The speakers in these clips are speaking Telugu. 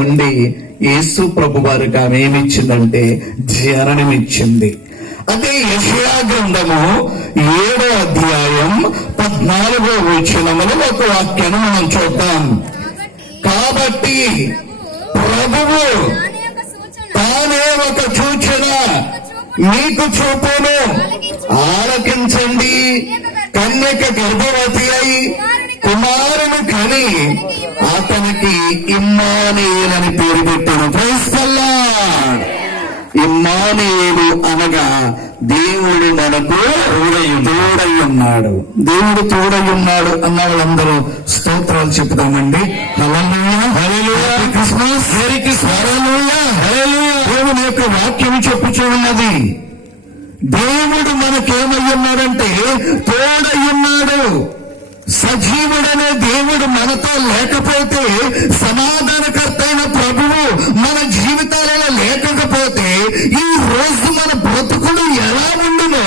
ఉండి యేసు ప్రభు వారికి ఆమె ఏమిచ్చిందంటే జననమిచ్చింది. అదే యెషయా గ్రంథము 7వ అధ్యాయం 14వ వచనములో ఒక వాక్యాన్ని మనం చూద్దాం. కాబట్టి ప్రభువు తానే ఒక సూచన మీకు చూపును, ఆలకించండి. కన్యక గర్భవతి అయి కుమారుని కని అతనికి ఇమ్మానుయేలు అని పేరు పెట్టాను. Praise the lord. ఇమ్మానుయేలు అనగా దేవుడు మనకు తోడై ఉన్నాడు. దేవుడు తోడై ఉన్నాడు అన్న వాళ్ళందరూ స్తోత్రాలు చెప్తామండి. హల్లెలూయా, హల్లెలూయా, క్రిస్మస్, మేరీ క్రిస్మస్, హల్లెలూయా, హల్లెలూయా. దేవుని యొక్క వాక్యం చెప్పుచూ ఉన్నది. దేవుడు మనకేమై ఉన్నాడంటే తోడై ఉన్నాడు. సజీవుడనే దేవుడు మనతో లేకపోతే, సమాధానకర్త అయిన ప్రభువు మన జీవితాలలో లేకపోతే ఈ రోజు మన బ్రతుకులు ఎలా ఉండునో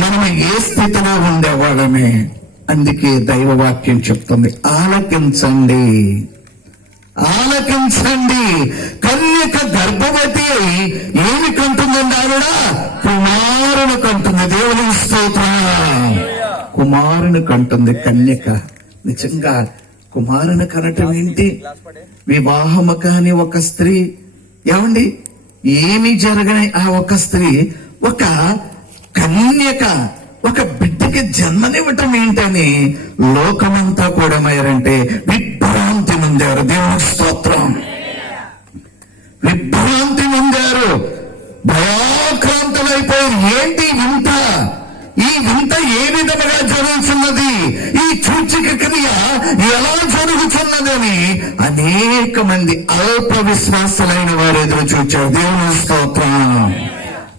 మనం ఏ స్థితిలో ఉండేవాళ్ళమే. అందుకే దైవవాక్యం చెప్తుంది, ఆలకించండి, ఆలకించండి. కన్యక గర్భవతి ఏమి కంటుందండి? ఆవిడ కుమారుని కంటుంది. దేవుని స్తోత్రం. కుమారుని కంటుంది కన్యక. నిజంగా కుమారుని కనటం ఏంటి? వివాహము కాని ఒక స్త్రీ, ఏమండి ఏమి జరగని ఆ ఒక స్త్రీ, ఒక కన్యక ఒక బిడ్డకి జన్మనివ్వటం ఏంటని లోకమంతా కూడా మారంటే విభ్రాంతి నొందారు. దేవుని స్తోత్రం. విభ్రాంతి నొందారు, భయాక్రాంతులైపోయారు. ఏంటి వింత? ఈ వింత ఏ విధముగా జరుగుతున్నది? ఈ సూచక క్రియ ఎలా జరుగుతున్నదని అనేక మంది అల్ప విశ్వాసులైన వారు ఎదురు చూచారు. దేవుని స్తోత్రం.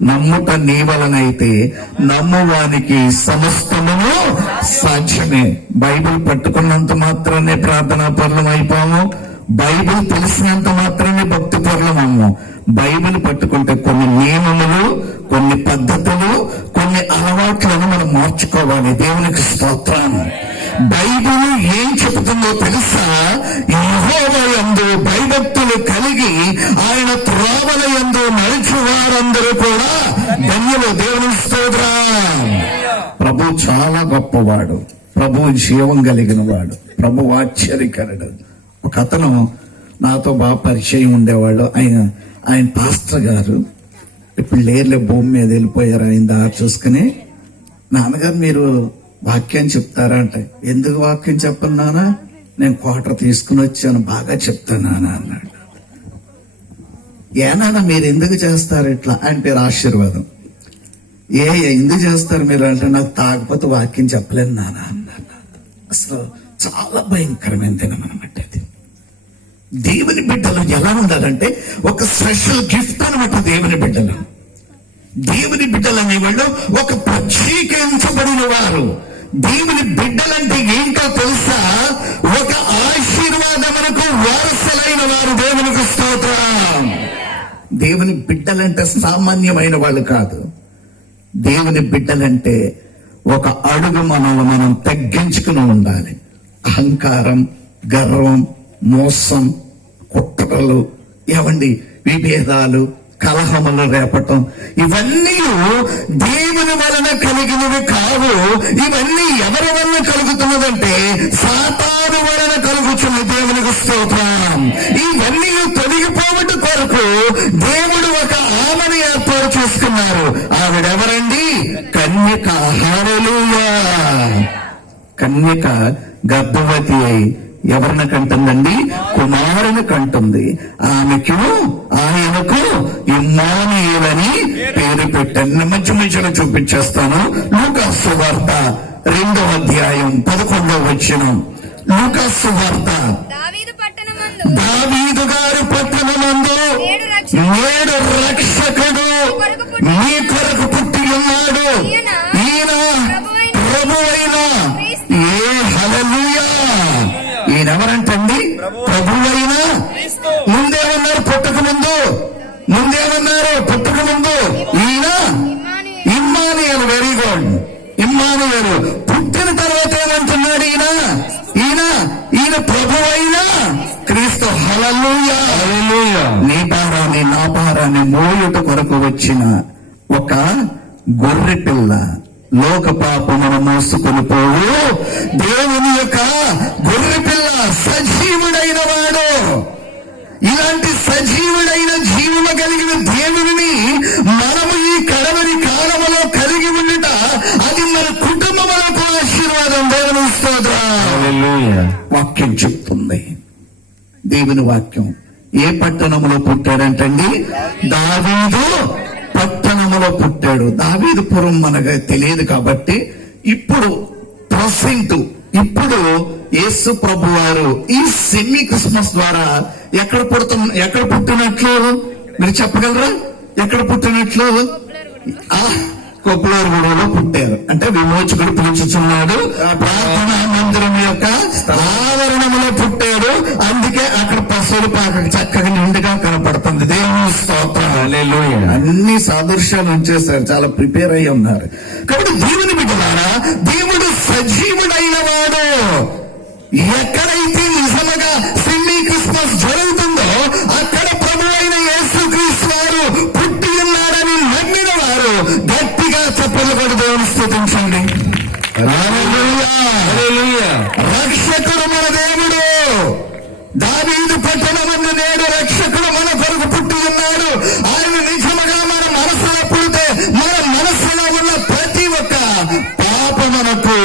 నమ్ముట నీ వలనైతే నమ్మువానికి సమస్తమును సాధ్యమే. బైబిల్ పట్టుకున్నంత మాత్రాన్ని ప్రార్థనా పరులం అయిపోము. బైబిల్ తెలిసినంత మాత్రాన్ని భక్తి పరులమము. బైబిల్ పట్టుకుంటే కొన్ని నియమములు, కొన్ని పద్ధతులు, కొన్ని అలవాట్లను మనం మార్చుకోవాలి. దేవునికి స్తోత్రం. బైబిల్ ఏం చెబుతుందో తెలుసా? యెహోవా యందు భయభక్తులు కలిగి ఆయన త్రోవల యందు నడుచు వారందరూ కూడా ధన్యులు. దేవుని స్తోత్రం. ప్రభు చాలా గొప్పవాడు, ప్రభు జీవం కలిగిన వాడు, ప్రభు ఆశ్చర్యకరుడు. ఒక అతను నాతో బాగా పరిచయం ఉండేవాళ్ళు. ఆయన పాస్టర్ గారు ఇప్పుడు లేర్లే, భూమి మీద వెళ్ళిపోయారు. ఆయన దారి చూసుకుని, నాన్నగారు మీరు వాక్యం చెప్తారా అంటే, ఎందుకు వాక్యం చెప్పను నాన్న, నేను క్వార్టర్ తీసుకుని వచ్చాను, బాగా చెప్తాను నాన్న అన్నాడు. ఏనాన్న మీరు ఎందుకు చేస్తారు ఇట్లా? ఆయన పేరు ఆశీర్వాదం. ఎందుకు చేస్తారు మీరు అంటే, నాకు తాగపోతే వాక్యం చెప్పలేను నాన్న అన్నాడు. అసలు చాలా భయంకరమైన దినం అనమాట అది. దేవుని బిడ్డలు ఎలా ఉండాలంటే ఒక స్పెషల్ గిఫ్ట్ అనమాట. దేవుని బిడ్డలు, దేవుని బిడ్డలు అనేవాళ్ళు ఒక ప్రత్యేకించబడిన వారు. దేవుని బిడ్డలంటే ఏంటో తెలుసా? ఒక ఆశీర్వాదమునకు వారసులైన వారు. దేవునికి స్తోత్రం. దేవుని బిడ్డలంటే సామాన్యమైన వాళ్ళు కాదు. దేవుని బిడ్డలంటే ఒక అడుగు మనం తగ్గించుకుని ఉండాలి. అహంకారం, గర్వం, మోసం, కుట్రలు, ఏమండి విభేదాలు, కలహములు రేపటం, ఇవన్నీ దేవుని వలన కలిగినవి కావు. ఇవన్నీ ఎవరి వలన కలుగుతున్నదంటే సాతాను వలన కలుగుతున్నది. దేవునికి స్తోత్రం. ఇవన్నీ తొలగిపోవట కొరకు దేవుడు ఒక ఆమెను ఏర్పాటు చేసుకున్నారు. ఆవిడెవరండి? కన్యక. హల్లెలూయా. కన్యక గర్భవతి అయి ఎవరిని కంటుందండి? కుమారుని కంటుంది. ఆయనకు ఇమ్మానుయేలు అని పేరు పెట్టాను. మధ్యలో చూపించేస్తాను. లూకాసు సువార్త 2వ అధ్యాయం 11వ వచనం. లూకాసు సువార్త. దావీదు గారి పట్టణమందు నేడు రక్షకుడు మీ కొరకు పుట్టి ఉన్నాడు. ఈయన ప్రభువైన హల్లెలూయా. ఈయనెవరంటండి? ప్రభువైన. ముందేమన్నారు? పుట్టక ముందు. ముందేమన్నారు? పుట్టక ముందు. ఈయన ఇమ్మానుయేలు. Very good. ఇమ్మానుయేలు. పుట్టిన తర్వాత ఏమంటున్నాడు? ఈయన ప్రభువైన క్రీస్తు. హల్లెలూయా. నా భారాన్ని మోయుట కొరకు వచ్చిన ఒక గొర్రె పిల్ల, లోక పాపమును మోసుకొని పోవు దేవుని యొక్క గొర్రె పిల్ల, సజీవుడైన వాడు. ఇలాంటి సజీవుడైన జీవము కలిగిన దేవుని మనము ఈ కడవరి కాలములో కలిగి ఉండుట, అది మన కుటుంబములకు ఆశీర్వాదం. దేవుని స్తోత్రం. వాక్యం చెప్తుంది, దేవుని వాక్యం. ఏ పట్టణంలో పుట్టాడంటండి? దావీదు పట్టణంలో పుట్టాడు. దావీదుపురం మనకు తెలియదు కాబట్టి ఇప్పుడు యేసు ప్రభు వారు ఈ సెమీ క్రిస్మస్ ద్వారా ఎక్కడ పుట్టినట్లు మీరు చెప్పగలరా? ఎక్కడ పుట్టినట్లు? కొప్పులూరుగూడలో పుట్టారు. అంటే విమోచకుడు పిలుచుచున్నాడు, ప్రార్థనా మందిరం యొక్క ఆవరణంలో పుట్టాడు. అందుకే అక్కడ పశువులు పాక చక్కగా నిండుగా కనపడుతుంది. దేవుని స్తోత్రం. హల్లెలూయా. అన్ని సాదృశ్యాలు ఉంచేశారు, చాలా ప్రిపేర్ అయ్యి ఉన్నారు. కాబట్టి దేవుని బిడ్డలారా, దేవుడు సజీవుడైన వాడు. ఎక్కడైతే నిజముగా సెమీ క్రిస్మస్ జరుగుతుందో అక్కడ ప్రభు అయిన యేసుక్రీస్తు వారు పుట్టి ఉన్నాడని నమ్మిన వారు గట్టిగా చప్పట్లు కొట్టి దేవుని స్తుతించండి. హల్లెలూయా. రక్షకుడు మన దేవుడు. దావీదు పట్టణమందు నేడు రక్షకుడు మన కొరకు పుట్టి ఉన్నాడు. ఆయన నిజముగా మన మనసులో పుడితే మన మనసులో ఉన్న ప్రతి ఒక్క పాపమునకు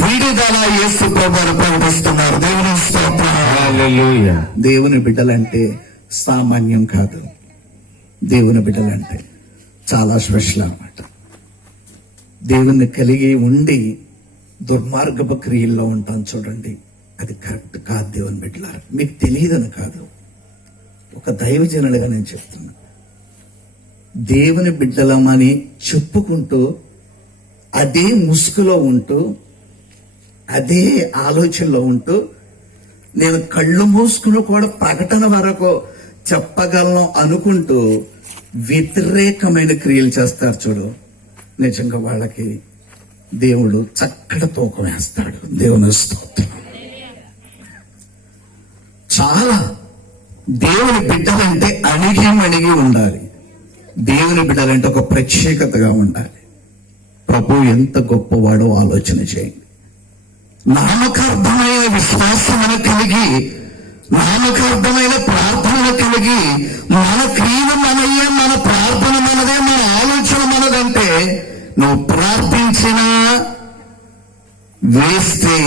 విడుదల యేసు ప్రభువు ప్రకటిస్తున్నారు. దేవుని స్తోత్రం. హల్లెలూయా. దేవుని బిడ్డలంటే సామాన్యం కాదు. దేవుని బిడ్డలంటే చాలా స్పెషల్ అన్నమాట. దేవుని కలిగి ఉండి దుర్మార్గపు క్రియల్లో ఉంటాం చూడండి, అది కరెక్ట్ కాదు. దేవుని బిడ్డలారా, మీకు తెలియదని కాదు, ఒక దైవజనులుగా నేను చెప్తున్నా. దేవుని బిడ్డలమని చెప్పుకుంటూ అదే ముసుగులో ఉంటూ అదే ఆలోచనలో ఉంటూ నేను కళ్ళు మూసుకుని కూడా ప్రకటన వరకు చెప్పగలను అనుకుంటూ వ్యతిరేకమైన క్రియలు చేస్తారు చూడు, నిజంగా వాళ్ళకి దేవుడు చక్కటి తూకం వేస్తాడు. దేవుని స్తోత్రం. చాలా దేవుని బిడ్డలంటే అణిగి ఉండాలి. దేవుని బిడ్డలంటే ఒక ప్రత్యేకతగా ఉండాలి. ప్రభు ఎంత గొప్పవాడో ఆలోచన చేయండి. నామకార్థమైన విశ్వాసమును కలిగి, నామకార్థమైన ప్రార్థన కలిగి, మన క్రియలు మనయ్యే, మన ప్రార్థన మనదే, మన ఆలోచన మనదంటే నువ్వు ప్రార్థించినా వేస్తే,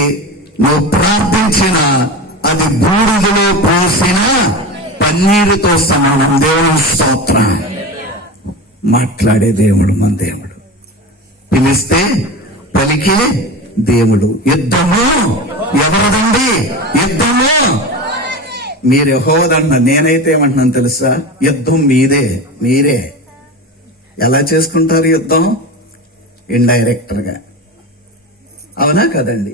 నువ్వు ప్రార్థించినా అది బూడిదలో పోసిన పన్నీరుతో సమానం. దేవుని స్తోత్రం. మాట్లాడే దేవుడు మన దేవుడు, పిలిస్తే పలికే దేవుడు. యుద్ధము ఎవరిదండి? యుద్ధము మీరు యెహోవాదంటున్నారు. నేనైతే ఏమంటున్నాను తెలుసా? యుద్ధం మీరే. ఎలా చేసుకుంటారు యుద్ధం? ఇండైరెక్టర్ గా. అవునా కదండి?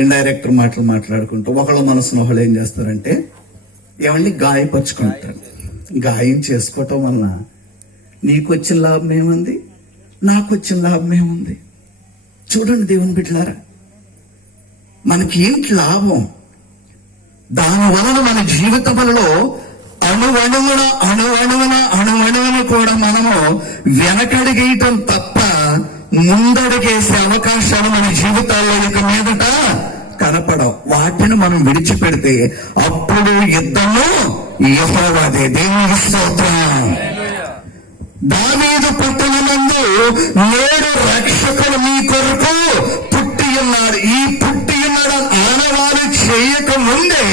ఇండైరెక్టర్ మాట్లాడుకుంటూ ఒకళ్ళ మనసును ఒకళ్ళు ఏం చేస్తారంటే ఎవరిని గాయపరుచుకుంటారు. గాయం చేసుకోవటం వలన నీకు వచ్చిన లాభం ఏముంది, నాకు వచ్చిన లాభం ఏముంది? చూడండి దేవుని బిడ్డలారా, మనకి ఏంటి లాభం? దాని వలన మన జీవితంలో అణువణువున కూడా మనము వెనకడిగేయటం తప్ప ముందడుగేసే అవకాశాలు మన జీవితాల్లో ఇక మీదట కనపడవు. వాటిని మనం విడిచిపెడితే అప్పుడు యుద్ధము యెహోవాదే. దేవుని స్తోత్రం. దావీదు పట్టణమందు నేడు రక్షకుడు మీ కొరకు పుట్టి ఉన్నాడు. ఈ పుట్టి ఉన్నాడు ఆనవాలు చేయక ముందే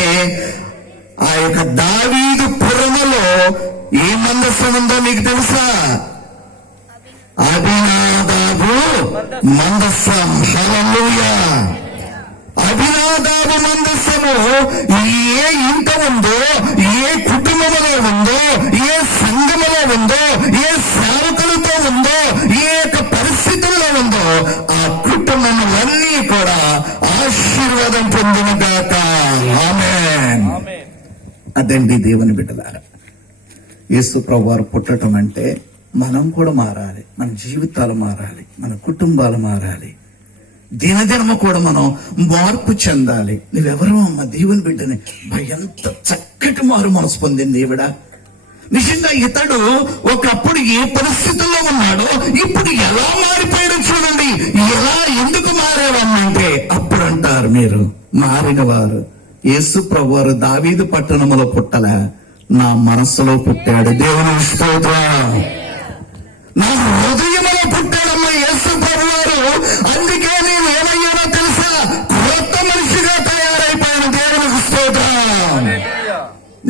ఆ యొక్క దావీదు పురములో ఏ మందస్సం ఉందో మీకు తెలుసా? అభినాదాబు మందస్సం. హల్లెలూయా. అభినాదాబు మందస్సము ఏ ఇంట ఉందో, ఏ కుటుంబంలో ఉందో, ఏ సంఘములో ఉందో, ఏ సేవకులతో ఉందో, ఏ యొక్క పరిస్థితుల్లో ఉందో ఆ కుటుంబములన్నీ కూడా ఆశీర్వాదం పొందునుగాక. ఆమేన్. అదండి దేవుని బిడ్డలారా, యేసు ప్రభువారు పుట్టడం అంటే మనం కూడా మారాలి, మన జీవితాలు మారాలి, మన కుటుంబాలు మారాలి, దినదినము కూడా మనం మార్పు చెందాలి. నువ్వెవరో అమ్మ దేవుని బిడ్డని ఎంత చక్కటి మారు మనసు పొందింది ఈవిడ నిజంగా ఇతడు ఒకప్పుడు ఏ పరిస్థితుల్లో ఉన్నాడో ఇప్పుడు ఎలా మారిపోయాడో చూడండి. ఎలా ఎందుకు మారేవారంటే అప్పుడు అంటారు మీరు మారిన వారు. యేసు ప్రభువారు దావీదు పట్టణములో పుట్టల, నా మనస్సులో పుట్టాడు. దేవుని స్తోత్రం. నా హృదయంలో పుట్టాడమ్మా యేసు ప్రభువారు. అందుకే నేను ఏమయ్యానో తెలుసా? కొత్త మనిషిగా తయారైపోయాను. దేవుని స్తోత్రం.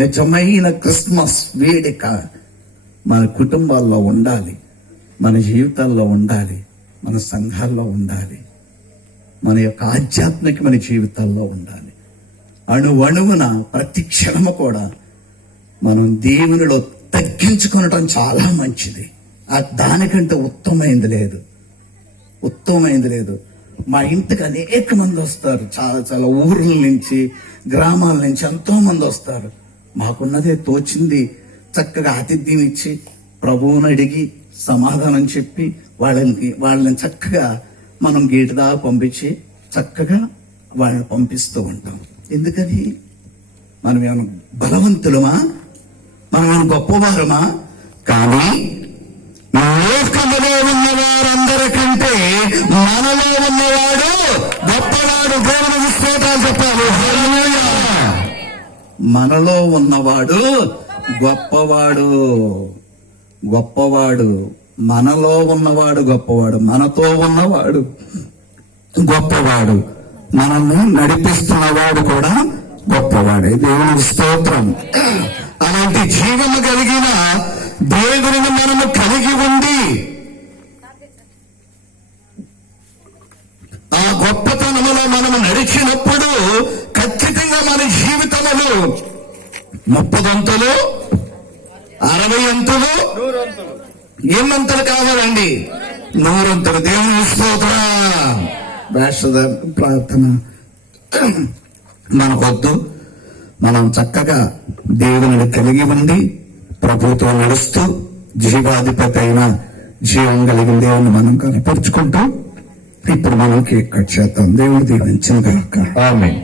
నిజమైన క్రిస్మస్ వేడుక మన కుటుంబాల్లో ఉండాలి, మన జీవితాల్లో ఉండాలి, మన సంఘాల్లో ఉండాలి, మన యొక్క ఆధ్యాత్మికమైన జీవితాల్లో ఉండాలి. అణువణువున ప్రతి క్షణము కూడా మనం దేవునిలో తగ్గించుకొనటం చాలా మంచిది. దానికంటే ఉత్తమైంది లేదు. మా ఇంటికి అనేక మంది వస్తారు. చాలా చాలా ఊర్ల నుంచి, గ్రామాల నుంచి ఎంతో మంది వస్తారు. మాకున్నదే తోచింది చక్కగా ఆతిథ్యం ఇచ్చి, ప్రభువుని అడిగి సమాధానం చెప్పి వాళ్ళని చక్కగా మనం గేటు దాకా పంపించి చక్కగా వాళ్ళని పంపిస్తూ ఉంటాం. ఎందుకని? మనం ఏమైనా బలవంతులమా? మనం ఏమైనా గొప్పవారమా? కానీ లోకములో ఉన్నవారందరికంటే మనలో ఉన్నవాడు గొప్పవాడు. దేవుని స్తోత్రాలు చెప్పాలి. హల్లెలూయా. మనలో ఉన్నవాడు గొప్పవాడు. మనలో ఉన్నవాడు గొప్పవాడు. మనతో ఉన్నవాడు గొప్పవాడు. మనల్ని నడిపిస్తున్నవాడు కూడా గొప్పవాడే. దేవుని స్తోత్రం. అలాంటి జీవము కలిగిన దేవుడిని మనము కలిగి ఉండి ఆ గొప్పతనములో మనము నడిచినప్పుడు ఖచ్చితంగా మన జీవితములు 30 అంతులు, 60 అంతులు, ఎన్నంతలు కావాలండి? 100 అంతులు. దేవుని స్తోత్రం. వేషధారణ ప్రార్థన మనకొద్దు. మనం చక్కగా దేవుని కలిగి ఉండి ప్రభుతో నడుస్తూ జీవాధిపతి అయిన జీవం కలిగిన దేవుని మనం కనపరుచుకుంటూ ఇప్పుడు మనకి కట్ చేద్దాం. దేవుడు దీవించిన గాక. ఆమేన్.